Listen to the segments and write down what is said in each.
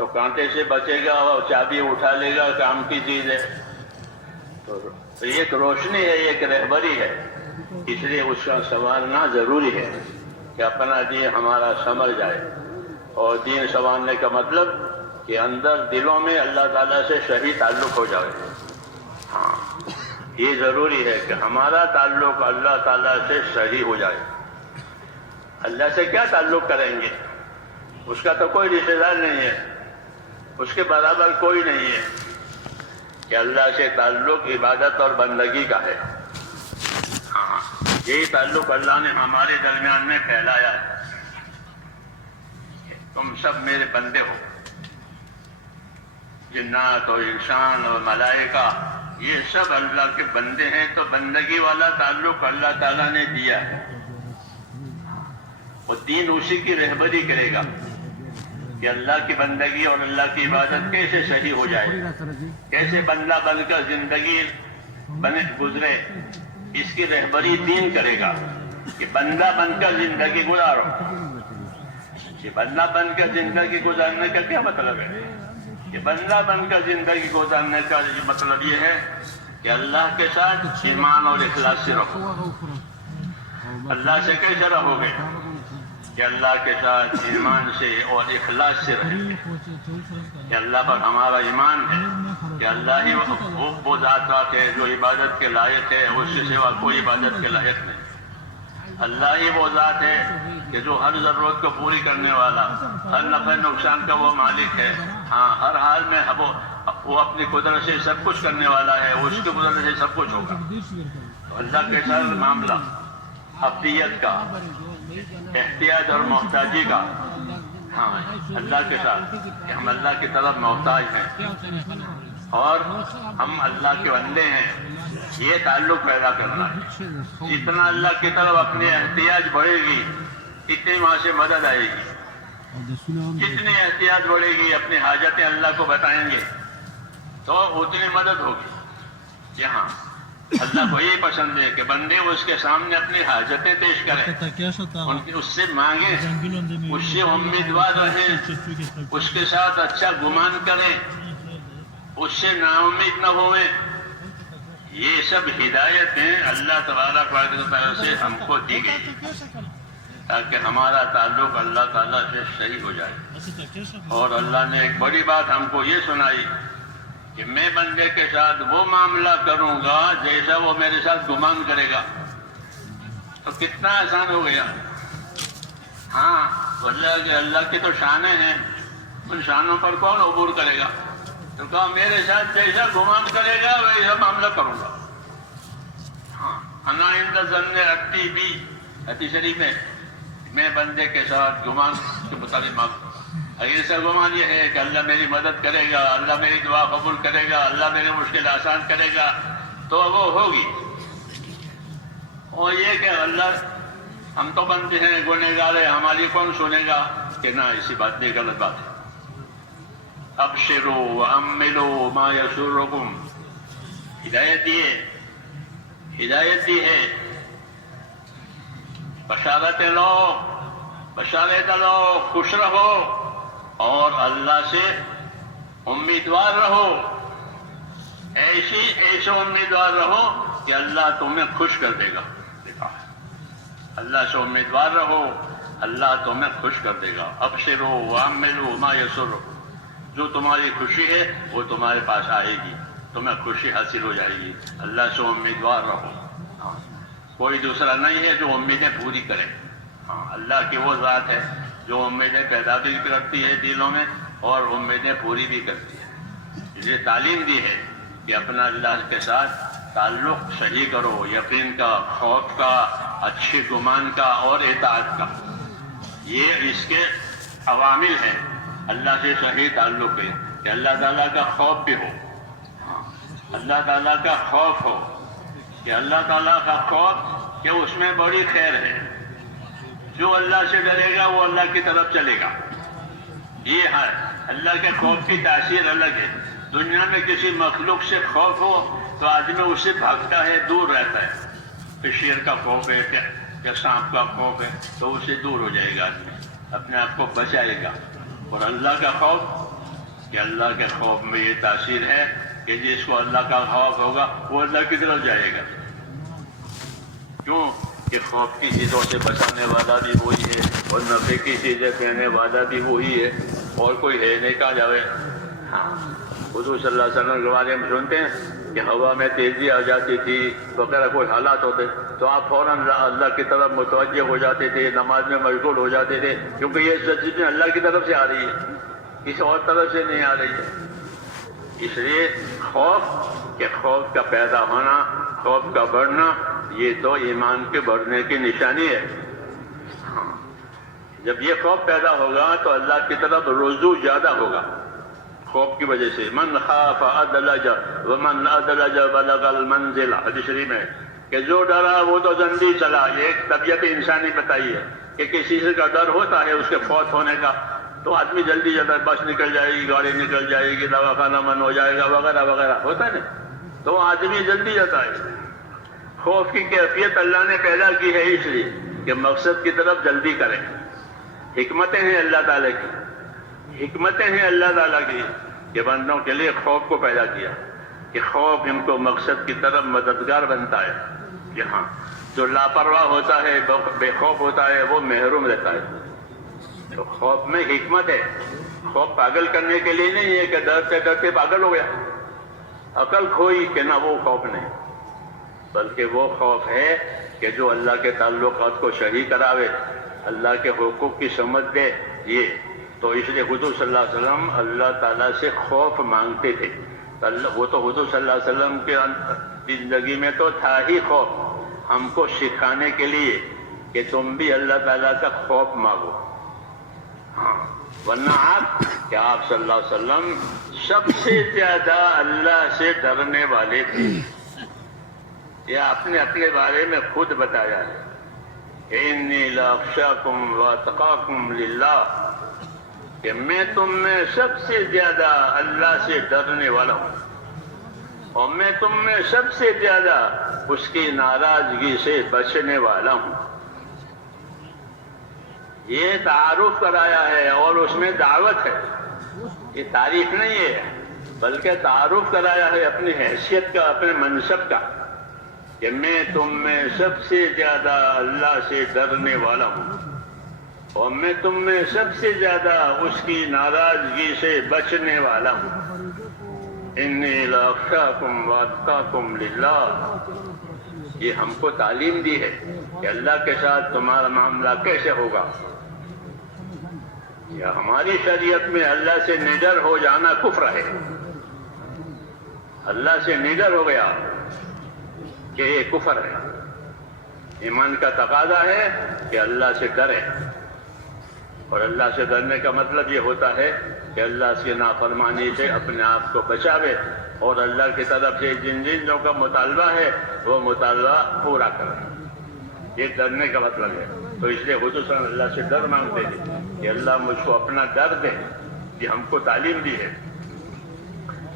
تو کانٹے سے بچے گا اور چابی اٹھا لے گا، کام کی چیز ہے. تو یہ ایک روشنی ہے، ایک رہبری ہے. اس لیے اس کا سنوارنا ضروری ہے کہ اپنا دین ہمارا سنور جائے. اور دین سنوارنے کا مطلب کہ اندر دلوں میں اللہ تعالیٰ سے صحیح تعلق ہو جائے. ہاں، یہ ضروری ہے کہ ہمارا تعلق اللہ تعالیٰ سے صحیح ہو جائے. اللہ سے کیا تعلق کریں گے؟ اس کا تو کوئی رشتہ دار نہیں ہے، اس کے برابر کوئی نہیں ہے. کہ اللہ سے تعلق عبادت اور بندگی کا ہے. ہاں، یہی تعلق اللہ نے ہمارے درمیان میں پھیلایا ہے. تم سب میرے بندے ہو. جنات اور انسان اور ملائکہ یہ سب اللہ کے بندے ہیں. تو بندگی والا تعلق اللہ تعالیٰ نے دیا ہے. اور دین اسی کی رہبری کرے گا کہ اللہ کی بندگی اور اللہ کی عبادت کیسے صحیح ہو جائے، کیسے بندہ بن کر زندگی گزرے. اس کی رہبری دین کرے گا کہ بندہ بن کر زندگی گزارو. کہ بندہ بن کر زندگی گزارنے کا کیا مطلب ہے؟ کہ بندہ بن کر زندگی گزارنے کا مطلب یہ ہے کہ اللہ کے ساتھ ایمان اور اخلاص سے رہو. اللہ سے کیسے رہو گے؟ کہ اللہ کے ساتھ ایمان سے اور اخلاص سے رہیں گے. کہ اللہ پر ہمارا ایمان ہے کہ اللہ ہی وہ ذات ہے جو عبادت کے لائق ہے، اس سے سوا کوئی عبادت کے لائق نہیں. اللہ ہی وہ ذات ہے کہ جو ہر ضرورت کو پوری کرنے والا، ہر نفع نقصان کا وہ مالک ہے. ہاں، ہر حال میں وہ اپنی قدرت سے سب کچھ کرنے والا ہے، اس کی قدرت سے سب کچھ ہوگا. تو اللہ کے ساتھ معاملہ عبدیت کا، احتیاج اور محتاجی کا. ہاں، اللہ کے ساتھ کہ ہم اللہ کی طرف محتاج ہیں اور ہم اللہ کے بندے ہیں. یہ تعلق پیدا کرنا ہے. جتنا اللہ کی طرف اپنی احتیاج بڑھے گی اتنی وہاں سے مدد آئے گی. جتنی احتیاج بڑھے گی، اپنی حاجتیں اللہ کو بتائیں گے تو اتنی مدد ہوگی. یہاں اللہ کو یہ پسند ہے کہ بندے اس کے سامنے اپنی حاجتیں پیش کریں، اس سے مانگیں، اس سے امیدوار رہیں، اس کے ساتھ اچھا گمان کریں، اس سے نا امید نہ ہوئیں. یہ سب ہدایتیں اللہ تبارک و تعالیٰ سے ہم کو دی گئی تاکہ ہمارا تعلق اللہ تعالیٰ سے صحیح ہو جائے. اور اللہ نے ایک بڑی بات ہم کو یہ سنائی کہ میں بندے کے ساتھ وہ معاملہ کروں گا جیسا وہ میرے ساتھ گمان کرے گا. تو کتنا آسان ہو گیا. ہاں، اللہ کی تو شانیں ہیں، ان شانوں پر کون عبور کرے گا؟ تو کہا میرے ساتھ جیسا گمان کرے گا ویسا معاملہ کروں گا. ہاں، انا عند ظن عبدی بی، حدیث شریف ہے، میں بندے کے ساتھ گمان کے مطابق مانگوں. ایسا گمان یہ ہے کہ اللہ میری مدد کرے گا، اللہ میری دعا قبول کرے گا، اللہ میری مشکل آسان کرے گا تو وہ ہوگی. اور یہ کہ اللہ ہم تو بندے ہیں، گنہگار ہیں، ہماری کون سنے گا؟ کہ نہ، اسی بات بھی غلط بات ہے. ابشروا واملوا ما یسرکم، ہدایت دی ہے. بشارت لو، خوش رہو اور اللہ سے امیدوار رہو. ایسے امیدوار رہو کہ اللہ تمہیں خوش کر دے گا. اللہ سے امیدوار رہو، اللہ تمہیں خوش کر دے گا. ابشروا واملوا ما یسرکم، جو تمہاری خوشی ہے وہ تمہارے پاس آئے گی، تمہیں خوشی حاصل ہو جائے گی. اللہ سے امیدوار رہو. ہاں، کوئی دوسرا نہیں ہے جو امیدیں پوری کرے. ہاں، اللہ کی وہ ذات ہے جو امیدیں پیدا بھی کرتی ہے دلوں میں اور امیدیں پوری بھی کرتی ہے. یہ تعلیم دی ہے کہ اپنا اللہ کے ساتھ تعلق صحیح کرو، یقین کا، خوف کا، اچھے گمان کا اور اطاعت کا. یہ اس کے عوامل ہیں. اللہ سے صحیح تعلق ہے کہ اللہ تعالیٰ کا خوف بھی ہو. اللہ تعالیٰ کا خوف ہو کہ اللہ تعالیٰ کا خوف کہ اس میں بڑی خیر ہے. جو اللہ سے ڈرے گا وہ اللہ کی طرف چلے گا. یہ ہے اللہ کے خوف کی تاثیر الگ ہے. دنیا میں کسی مخلوق سے خوف ہو تو آدمی اس سے بھاگتا ہے، دور رہتا ہے. کہ شیر کا خوف ہے یا سانپ کا خوف ہے تو اس سے دور ہو جائے گا، آدمی اپنے آپ کو بچائے گا. اور اللہ کا خوف کہ اللہ کے خوف میں یہ تاثیر ہے کہ جس کو اللہ کا خوف ہوگا وہ اللہ کی طرف جائے گا. کیوں کہ خوف کی چیزوں سے بچانے والا بھی وہی ہے اور نفع کی چیزیں دینے والا بھی وہی ہے, اور کوئی ہے نہیں. کہا جاوے ہاں حضور صلی اللہ علیہ وسلم کے بارے میں سنتے ہیں کہ ہوا میں تیزی آ جاتی تھی وغیرہ کوئی حالات ہوتے تو آپ فوراً اللہ کی طرف متوجہ ہو جاتے تھے, نماز میں مشغول ہو جاتے تھے, کیونکہ یہ چیزیں اللہ کی طرف سے آ رہی ہے, کسی اور طرف سے نہیں آ رہی ہے. اس لیے خوف کا پیدا ہونا, خوف کا بڑھنا, یہ تو ایمان کے بڑھنے کی نشانی ہے. جب یہ خوف پیدا ہوگا تو اللہ کی طرف رجوع زیادہ ہوگا. خوف کی وجہ سے من خاف ادلج ومن ادلج بلغ المنزل, حدیث شریف میں کہ جو ڈرا وہ تو جلدی چلا. یہ ایک طبیعت انسانی بتائی ہے کہ کسی سے کا ڈر ہوتا ہے اس کے فوت ہونے کا تو آدمی جلدی جاتا ہے, بس نکل جائے گی, گاڑی نکل جائے گی, دواخانہ بند ہو جائے گا وغیرہ وغیرہ ہوتا ہے نا, تو آدمی جلدی جاتا ہے. خوف کی کیفیت اللہ نے پیدا کی ہے اس لیے کہ مقصد کی طرف جلدی کرے. حکمتیں ہیں اللہ تعالیٰ کی, حکمتیں ہیں اللہ تعالیٰ کی کہ بندوں کے لیے خوف کو پیدا کیا کہ خوف ان کو مقصد کی طرف مددگار بنتا ہے. کہ ہاں جو لاپرواہ ہوتا ہے, بے خوف ہوتا ہے, وہ محروم رہتا ہے. تو خوف میں حکمت ہے. خوف پاگل کرنے کے لیے نہیں ہے کہ ڈرتے ڈرتے پاگل ہو گیا, عقل کھوئی کہ نہ وہ خوف نہیں, بلکہ وہ خوف ہے کہ جو اللہ کے تعلقات کو صحیح کراوے, اللہ کے حقوق کی سمجھ دے. یہ تو اس لیے حضور صلی اللہ علیہ وسلم اللہ تعالیٰ سے خوف مانگتے تھے. وہ تو حضور صلی اللہ علیہ وسلم کے زندگی میں تو تھا ہی خوف, ہم کو سکھانے کے لیے کہ تم بھی اللہ تعالیٰ کا خوف مانگو. ہاں ورنہ آپ صلی اللہ علیہ وسلم سب سے زیادہ اللہ سے ڈرنے والے تھے. یہ آپ نے اپنے بارے میں خود بتایا ہے, انی لاخشاکم واتقاکم للہ, کہ میں تم میں سب سے زیادہ اللہ سے ڈرنے والا ہوں اور میں تم میں سب سے زیادہ اس کی ناراضگی سے بچنے والا ہوں. یہ تعارف کرایا ہے اور اس میں دعوت ہے, یہ تعریف نہیں ہے بلکہ تعارف کرایا ہے اپنی حیثیت کا, اپنے منصب کا, کہ میں تم میں سب سے زیادہ اللہ سے ڈرنے والا ہوں اور میں تم میں سب سے زیادہ اس کی ناراضگی سے بچنے والا ہوں. انی لاخشاکم واتقاکم للہ, یہ ہم کو تعلیم دی ہے کہ اللہ کے ساتھ تمہارا معاملہ کیسے ہوگا. یا ہماری شریعت میں اللہ سے نڈر ہو جانا کفر ہے. اللہ سے نڈر ہو گیا کہ یہ کفر ہے. ایمان کا تقاضا ہے کہ اللہ سے ڈرے, اور اللہ سے ڈرنے کا مطلب یہ ہوتا ہے کہ اللہ کی نافرمانی سے اپنے آپ کو بچاوے اور اللہ کی طرف سے جن چیزوں کا مطالبہ ہے وہ مطالبہ پورا کرے. یہ ڈرنے کا مطلب ہے. تو اس لیے حضور صلی اللہ سے ڈر مانگتے تھے کہ اللہ مجھ کو اپنا ڈر دے. یہ ہم کو تعلیم دی ہے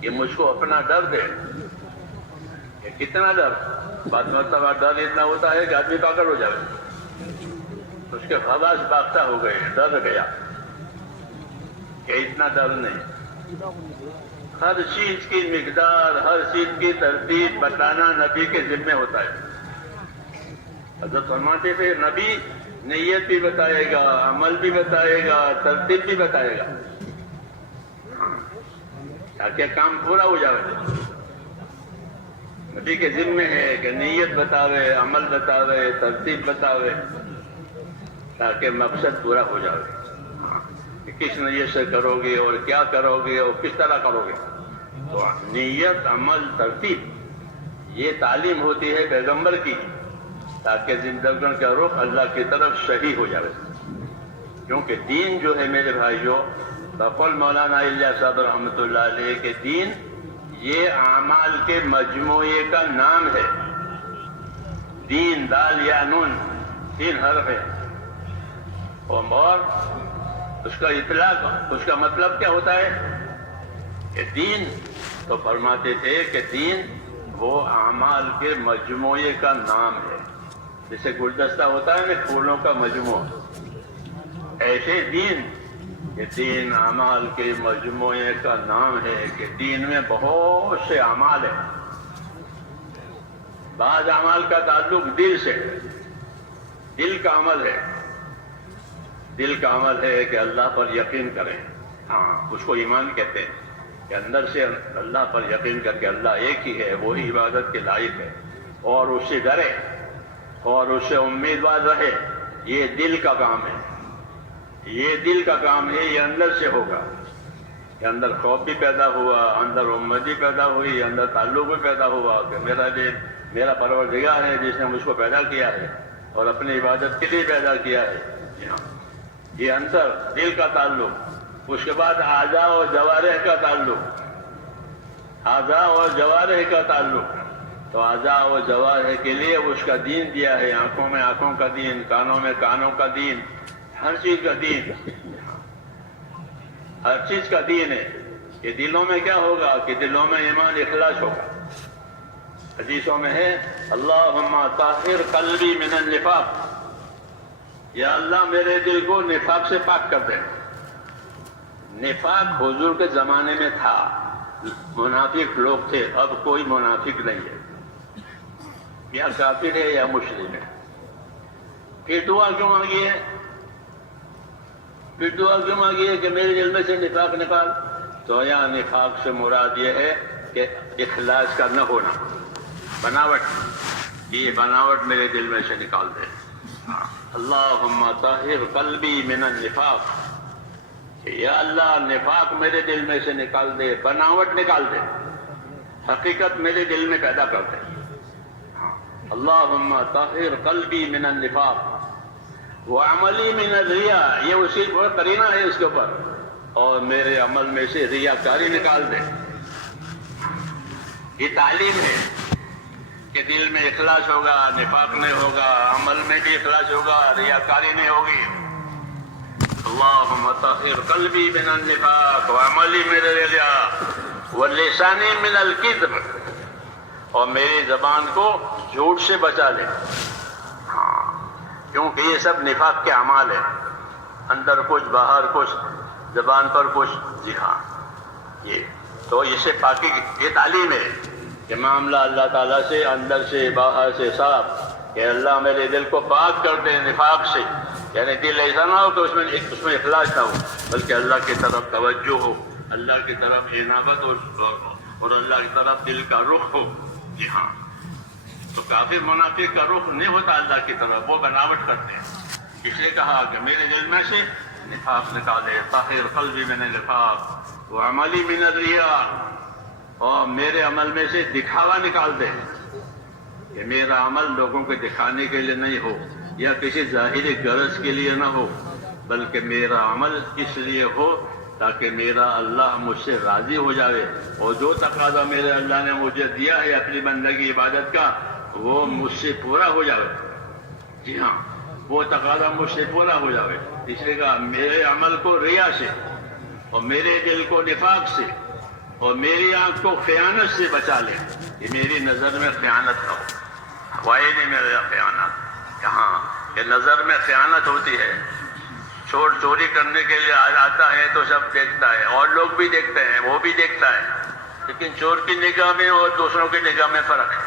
کہ مجھ کو اپنا ڈر دے. کہ کتنا ڈر, بعض مرتبہ ڈر اتنا ہوتا ہے کہ آدمی پاگل ہو جائے, اس کے حواس باختہ ہو گئے, ڈر گیا. کہ اتنا ڈر نہیں. ہر چیز کی مقدار, ہر چیز کی ترتیب بتانا نبی کے ذمہ ہوتا ہے. حضرت فرماتے تھے نبی نیت بھی بتائے گا, عمل بھی بتائے گا, ترتیب بھی بتائے گا, تاکہ کام پورا ہو جائے. نبی کے ذمہ ہے کہ نیت بتاوے, عمل بتاوے, ترتیب بتاوے, تاکہ مقصد پورا ہو جائے. کہ کس نیت سے کرو گے اور کیا کرو گے اور کس طرح کرو گے. تو نیت, عمل, ترتیب یہ تعلیم ہوتی ہے پیغمبر کی, تاکہ زندگیوں کا رخ اللہ کی طرف صحیح ہو جائے. کیونکہ دین جو ہے میرے بھائیوں, بقول مولانا الیاس صاحب رحمۃ اللہ علیہ کے دین یہ اعمال کے مجموعے کا نام ہے. دین دال یا نون 3 حرف ہے, اور اس کا اطلاق, اس کا مطلب کیا ہوتا ہے کہ دین, تو فرماتے تھے کہ دین وہ اعمال کے مجموعے کا نام ہے. جیسے گلدستہ ہوتا ہے نا پھولوں کا مجموعہ, ایسے دین یہ 3 اعمال کے مجموعے کا نام ہے کہ دین میں بہت سے اعمال ہیں. بعض اعمال کا تعلق دل سے ہے، دل کا عمل ہے. دل کا عمل ہے کہ اللہ پر یقین کریں. اس کو ایمان کہتے ہیں کہ اندر سے اللہ پر یقین کر کے اللہ ایک ہی ہے، وہی عبادت کے لائق ہے، اور اس سے ڈرے اور اس سے امیدوار رہے. یہ دل کا کام ہے، یہ دل کا کام ہے. یہ اندر سے ہوگا کہ اندر خوف بھی پیدا ہوا، اندر امید بھی پیدا ہوئی، اندر تعلق بھی پیدا ہوا کہ میرا دل میرا پروردگار ہے جس نے مجھ کو پیدا کیا ہے اور اپنی عبادت کے لیے پیدا کیا ہے. یہ اندر دل کا تعلق. اس کے بعد اعضاء اور جوارح کا تعلق. اعضاء اور جوارح کا تعلق. تو اعضاء اور جوارح کے لیے اس کا دین دیا ہے. آنکھوں میں آنکھوں کا دین، کانوں میں کانوں کا دین، ہر چیز کا دین، ہر چیز کا دین ہے. کہ دلوں میں کیا ہوگا کہ دلوں میں ایمان اخلاص ہوگا. حدیثوں میں ہے اللہم طہر قلبی من النفاق، یا اللہ میرے دل کو نفاق سے پاک کر دے. نفاق حضور کے زمانے میں تھا، منافق لوگ تھے. اب کوئی منافق نہیں ہے، یا کافر ہے یا مشرک ہے. پھر دعا کیوں مانگی ہے؟ پھر دعا کیوں مانگی ہے کہ میرے دل میں سے نفاق نکال؟ تو یہاں نفاق سے مراد یہ ہے کہ اخلاص کا نہ ہونا، بناوٹ. یہ بناوٹ میرے دل میں سے نکال دے. اللہم طہر قلبی من النفاق، یا اللہ نفاق میرے دل میں سے نکال دے، بناوٹ نکال دے، حقیقت میرے دل میں پیدا کر دے. اللہم طہر قلبی من النفاق وعملی من الریا، یہ اسی پر قرینہ ہے اس کے اوپر. اور میرے عمل میں سے ریاکاری نکال دے. یہ تعلیم ہے کہ دل میں اخلاص ہوگا، نفاق نہیں ہوگا، عمل میں بھی اخلاص ہوگا، ریاکاری نہیں ہوگی. اللہم طہر قلبی من النفاق وعملی من الریا ولسانی من الکذب، اور میری زبان کو جھوٹ سے بچا لے. کیونکہ یہ سب نفاق کے اعمال ہیں، اندر کچھ باہر کچھ، زبان پر کچھ. جی ہاں، یہ تو اسے پاکی یہ تعلیم ہے کہ معاملہ اللہ تعالیٰ سے اندر سے باہر سے صاف، کہ اللہ میرے دل کو پاک کر دے نفاق سے. یعنی دل ایسا نہ ہو کہ اس میں اخلاص نہ ہو، بلکہ اللہ کی طرف توجہ ہو، اللہ کی طرف انابت اور اللہ کی طرف دل کا رخ ہو. جی ہاں، تو کافر منافق کا رخ نہیں ہوتا اللہ کی طرف، وہ بناوٹ کرتے ہیں. اس لیے کہا کہ میرے دل میں سے نفاق نکالے. طاہر قلبی من النفاق وعملی من الریا، اور میرے عمل میں سے دکھاوا نکال دے. کہ میرا عمل لوگوں کو دکھانے کے لیے نہیں ہو یا کسی ظاہری غرض کے لیے نہ ہو، بلکہ میرا عمل اس لیے ہو تاکہ میرا اللہ مجھ سے راضی ہو جائے، اور جو تقاضا میرے اللہ نے مجھے دیا ہے اپنی بندگی عبادت کا وہ مجھ سے پورا ہو جائے. جی ہاں، وہ تقاضا مجھ سے پورا ہو جائے. اس لیے کہا میرے عمل کو ریا سے، اور میرے دل کو نفاق سے، اور میری آنکھ کو خیانت سے بچا لے. کہ میری نظر میں خیانت نہ ہو. وائے نہیں میرا خیانت کہاں کہ نظر میں خیانت ہوتی ہے. چور چوری کرنے کے لیے آتا ہے تو سب دیکھتا ہے، اور لوگ بھی دیکھتے ہیں، وہ بھی دیکھتا ہے. لیکن چور کی نگاہ میں اور دوسروں کی نگاہ میں فرق ہے.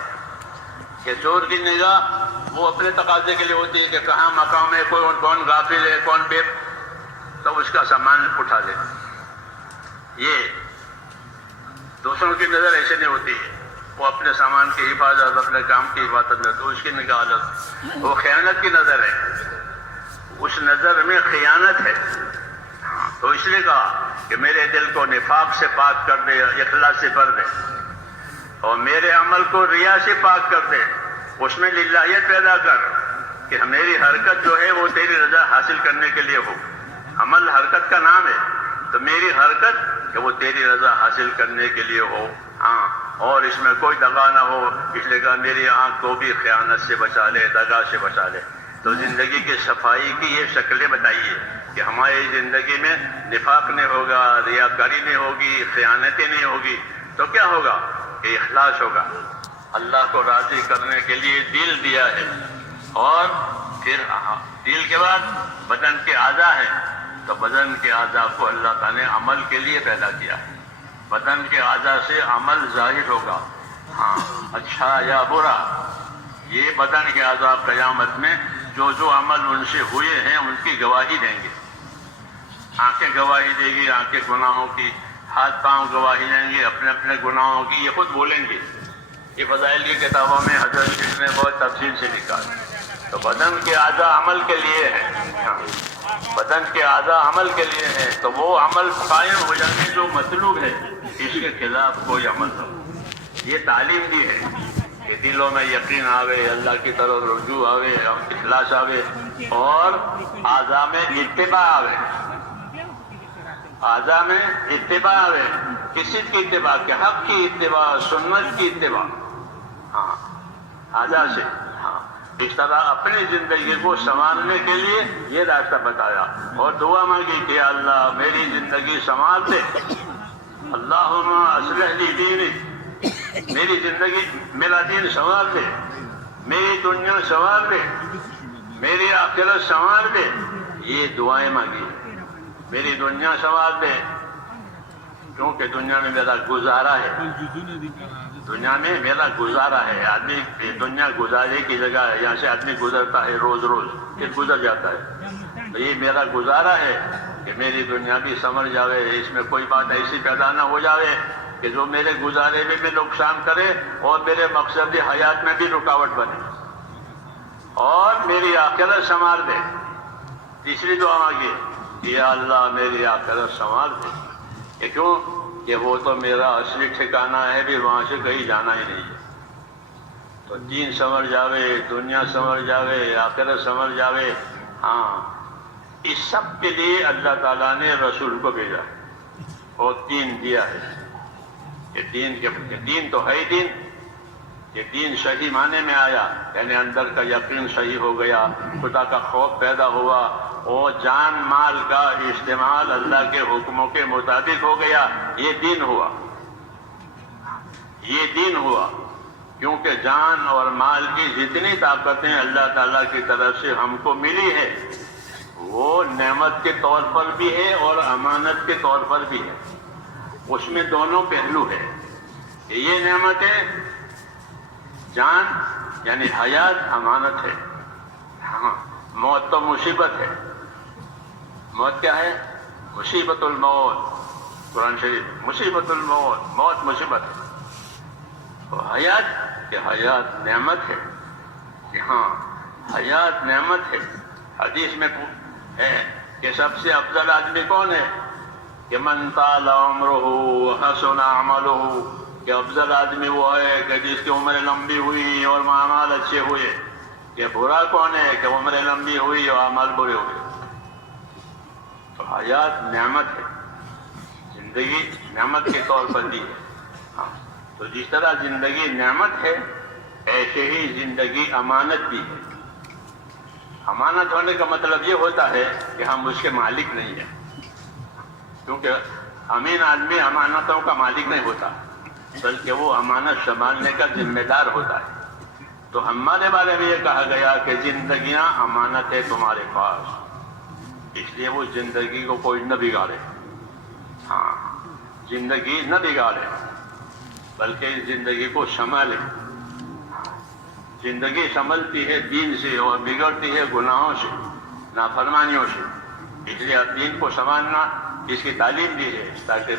کہ چور کی نگاہ وہ اپنے تقاضے کے لیے ہوتی ہے کہ کہاں مقام ہے، کون غافل ہے، کون بے، تو اس کا سامان اٹھا لے. یہ دوسروں کی نظر ایسے نہیں ہوتی ہے، وہ اپنے سامان کی حفاظت، اپنے کام کی حفاظت میں، تو اس کی نگاہ الگ، وہ خیانت کی نظر ہے. اس نظر میں خیانت ہے. تو اس لیے کہا کہ میرے دل کو نفاق سے پاک کر دے، اخلاص سے بھر دے، اور میرے عمل کو ریا سے پاک کر دے. اس میں للہیت پیدا کر کہ میری حرکت جو ہے وہ تیری رضا حاصل کرنے کے لیے ہو. عمل حرکت کا نام ہے، تو میری حرکت کہ وہ تیری رضا حاصل کرنے کے لیے ہو. ہاں، اور اس میں کوئی دغا نہ ہو. اس لیے کہا میری آنکھ کو بھی خیانت سے بچا لے، دغا سے بچا لے. تو زندگی کی صفائی کی یہ شکلیں بتائیے کہ ہماری زندگی میں نفاق نہیں ہوگا، ریاکاری نہیں ہوگی، خیانتیں نہیں ہوگی. تو کیا ہوگا کہ اخلاص ہوگا. اللہ کو راضی کرنے کے لیے دل دیا ہے، اور پھر دل کے بعد بدن کے اعضاء ہیں. تو بدن کے اعضاء کو اللہ تعالیٰ نے عمل کے لیے پیدا کیا ہے. بدن کے اعضاء سے عمل ظاہر ہوگا، ہاں اچھا یا برا. یہ بدن کے اعضاء قیامت میں جو جو عمل ان سے ہوئے ہیں ان کی گواہی دیں گے. آنکھیں گواہی دے گی آنکھیں گناہوں کی، ہاتھ پاؤں گواہی دیں گے اپنے اپنے گناہوں کی. یہ خود بولیں گے. یہ فضائل کی کتابوں میں حضرت شیخ نے بہت تفصیل سے لکھا ہے. تو بدن کے اعضاء عمل کے لیے ہے، بدن کے اعضاء عمل کے لیے ہے، تو وہ عمل قائم ہو جانے جو مطلوب ہے، اس کے خلاف کوئی عمل نہ ہو. یہ تعلیم دی ہے کہ دلوں میں یقین آوے، اللہ کی طرف رجوع آوے، اخلاص آوے، اور اعضاء میں اتباع آوے. اعضاء میں اتباع آوے. کس چیز کی اتباع؟ کہ حق کی اتباع، سنت کی اتباع. ہاں اعضاء سے. ہاں اس طرح اپنی زندگی کو سنوارنے کے لیے یہ راستہ بتایا اور دعا مانگی کہ اللہ میری زندگی سنوار دے. اللہم اصلح لی دینی، میری زندگی میرا دین سنوار دے، میری دنیا سنوار دے، میری آخرت سنوار دے. یہ دعائیں مانگی. میری دنیا سنوار دے کیونکہ دنیا میں میرا گزارا ہے، دنیا میں میرا گزارا ہے. آدمی دنیا گزارے کی جگہ ہے، یہاں سے آدمی گزرتا ہے روز روز، پھر گزر جاتا ہے. تو یہ میرا گزارا ہے کہ میری دنیا بھی سمجھ جاوے، اس میں کوئی بات ایسی پیدا نہ ہو جاوے کہ جو میرے گزارے میں بھی نقصان کرے اور میرے مقصد حیات میں بھی رکاوٹ بنے. اور میری آخرت سنوار دے. تیسری دعا مانگی کہ یا اللہ میری آخرت سنوار دے. کہ کیوں؟ کہ وہ تو میرا اصلی ٹھکانہ ہے بھی، وہاں سے کہیں جانا ہی نہیں ہے. تو دین سنور جاوے، دنیا سنور جاوے، آخرت سنور جاوے. ہاں اس سب کے لیے اللہ تعالیٰ نے رسول کو بھیجا اور دین دیا ہے. دین تو ہے ہی دین. یہ دین صحیح معنی میں آیا یعنی اندر کا یقین صحیح ہو گیا، خدا کا خوف پیدا ہوا، اور جان مال کا استعمال اللہ کے حکموں کے مطابق ہو گیا. یہ دین ہوا. یہ دین ہوا کیونکہ جان اور مال کی جتنی طاقتیں اللہ تعالیٰ کی طرف سے ہم کو ملی ہے وہ نعمت کے طور پر بھی ہے اور امانت کے طور پر بھی ہے. اس میں دونوں پہلو ہے. یہ نعمت ہے جان یعنی حیات امانت ہے. ہاں موت تو مصیبت ہے. موت کیا ہے؟ مصیبت الموت. قرآن شریف مصیبت الموت، موت مصیبت ہے. تو حیات کہ حیات نعمت ہے. کہ ہاں حیات نعمت ہے. حدیث میں ہے کہ سب سے افضل آدمی کون ہے؟ کہ من طال عمرہ وحسن عملہ. کہ افضل آدمی وہ ہے کہ جس کی عمر لمبی ہوئی اور اعمال اچھے ہوئے. کہ برا کون ہے؟ کہ عمر لمبی ہوئی اور اعمال برے ہوئے. تو حیات نعمت ہے. زندگی نعمت کے طور پر دی ہے. ہاں تو جس طرح زندگی نعمت ہے ایسے ہی زندگی امانت بھی ہے. امانت ہونے کا مطلب یہ ہوتا ہے کہ ہم اس کے مالک نہیں ہیں. کیونکہ امین آدمی امانتوں کا مالک نہیں ہوتا بلکہ وہ امانت سنبھالنے کا ذمہ دار ہوتا ہے. تو ہمارے بارے میں یہ کہا گیا کہ زندگیاں امانت ہے تمہارے پاس، اس لیے وہ زندگی کو کوئی نہ بگاڑے. ہاں زندگی نہ بگاڑے بلکہ زندگی کو سنبھالے. زندگی سنبھلتی ہے دین سے اور بگڑتی ہے گناہوں سے، نافرمانیوں سے. اس لیے دین کو سنبھالنا اس کی تعلیم دی ہے تاکہ